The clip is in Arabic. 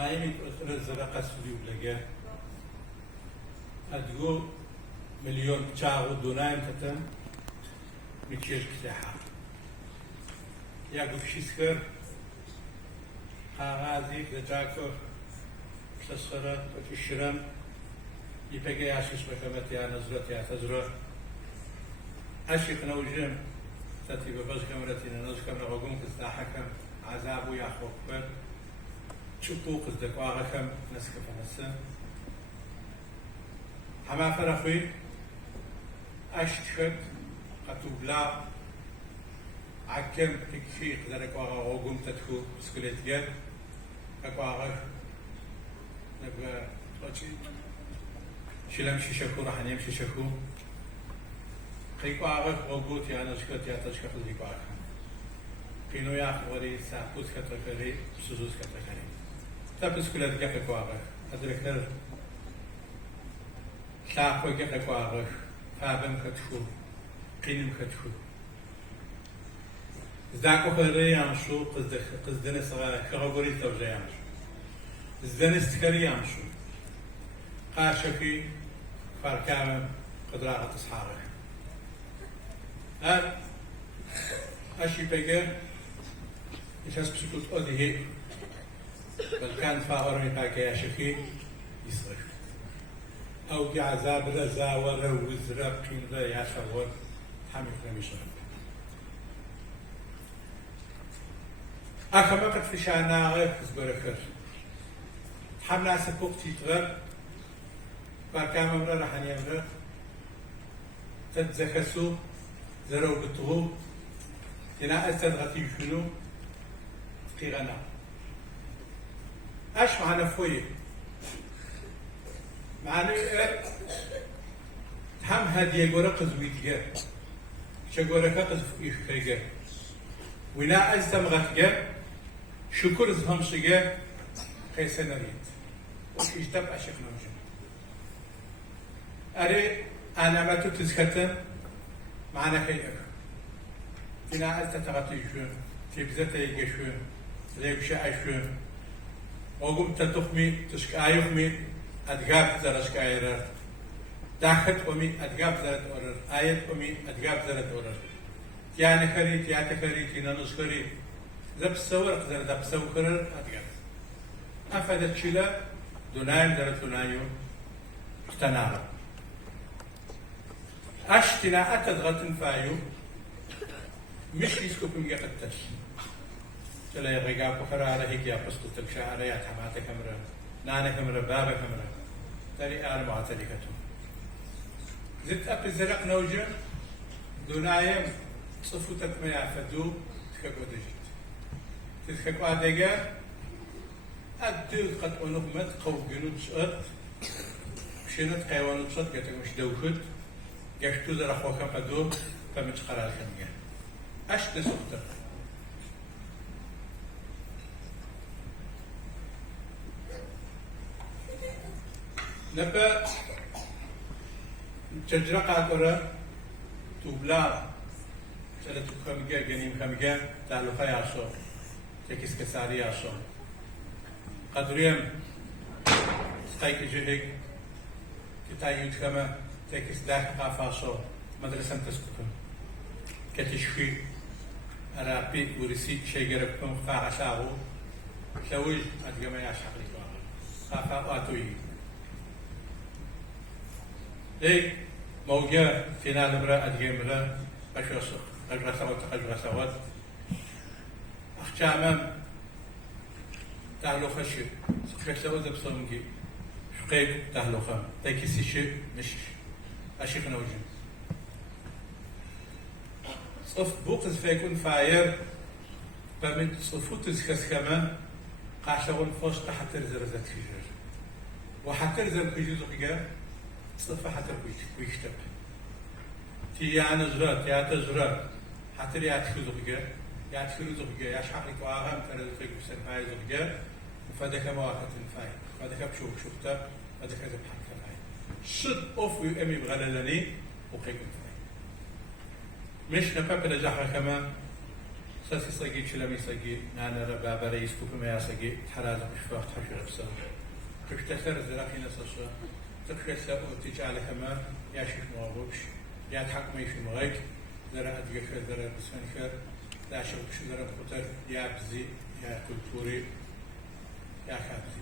ما يمي رزق سودي ولا أدعو مليون تشاو دونايم تتم ميتشير كساحة يا بوشيسكر غازي دجاكر كسرة وتشرم يبقى عشيش بكمت يا نزرت يا تزرع أشيك نوجم تاتي ببز كامرتين نوز كامرا وقوم كستاحكم عذابو يا خوكبر شوفوا قصدك واغكم نسكف نسا هما فرخي أشتخت قطوبلا عكم تكفي قدرك وقوم تدخو بسكوليت جد أكواغك نبغى تواجه شلم شيشكو راح نمشي شكو خيكو عارف روبوت يا نشكت يا تشكت خيكو عارف كينو يا خوري ساقوس كتركري سوزوس كتركري تبص كل هذا كيكو عارف أدركتر ساقو كيكو عارف فابم كتشو قينم كتشو زاكو خيري يامشو قصدنا صغار كغوري توجه يامشو زدنا استكري يامشو قاشكي فاركام قدرات أصحابه أشي بيجر إيش هسبسكوت أديه بل كان فاورمي باكي أشكي يصرف أو كعذاب رزاور وزرق كين ذا يشغل حمك لمشان أكما قد في شانا غير كسبركر حمنا سبوك تيتغر فاركام أمرا رح نيمرا تتزكسو زرو بتغو تنا أستدغتي شنو قيغنا أش معنا فوي معنا هم هدي غورا قزويتيا شغورا قزويش كيغا ونا أستمغتيا شكر زهم شيغا قيسنريت وش تب أشق نوجم أري أنا ما تتزكتن معنا خير تنا أستغطي شو تبزت يجشو ليبش عشو وقوم تتخمي تشكايخمي أدقاب زرش كايرر داخت أمي أدقاب زرت أورر آيت أمي أدقاب زرت أورر تيانا خري تياتا خري تينا نص خري زب سور قدر زب سور أدقاب أفادت شلا دونايم زرت دونايو اقتناها أشتنا أتضغط فايو مش يسكب من قتش تلا يرجع بخرا على هيك يا بسط تكشعر يا حماتة كمرة نانا كمرة بابا كمرة تري آل معتلكتهم زدت أب الزرق نوجه دونايم صفوتك ما يعفدو تخكو دجت تخكو عدقا أدل قد أنغمت قو جنود شقط شنت حيوانات شقط قتك مش دوخت يشتو زر أخوك قدوم فمش قرار خمجة أشت سخطة نبا تجرق عقرة توبلا سلة خمجة جنيم خمجة تعلقة يعصو تكيس كساري يعصو قدريم سقيك جهك تتايد خمه تكس داك قافاسو مدرسة تسكتون كتشفي أرابي ورسي شيء جربتم قاعشاو شوي أدقم يا شقلي قافا أتوي ليه موجة فينا نمرة أدقم مرة بشوس أجر سوات أخشامم تعلو خشي سكتلو زبصونجي شقيق تعلو خم تكسي شيء مش أشيخ نوجم صف بوقز فيكون فاير فمن صفوت الكسكمة قاشون فوش تحت الزرزة خجر وحتى الزر خجر زقيا صف حتى ويشتب تيانا زرات يا تزرات حتى ياتخذ زقيا ياتخذ زقيا يشحق لك واغام ترى زقيا سنفاي زقيا وفدك مواقت فاي فدك بشوف شفته فدك ذبحك فاي شد أوف ويأمي بغللني وقيكم فاي مش نبقى بنجاح كمان ساسي ساقي شلمي ساقي نانا ربابا رئيس كوكما يا ساقي حراز بشفاق تحشر بسا تشتثر زراقين ساسا تخشى تجعل كما ياشيش مغوبش يا تحق ميش مغيك زرا أدقش زرا بسنشر لا شغبش زرا خطر يا بزي يا كلتوري يا خابزي.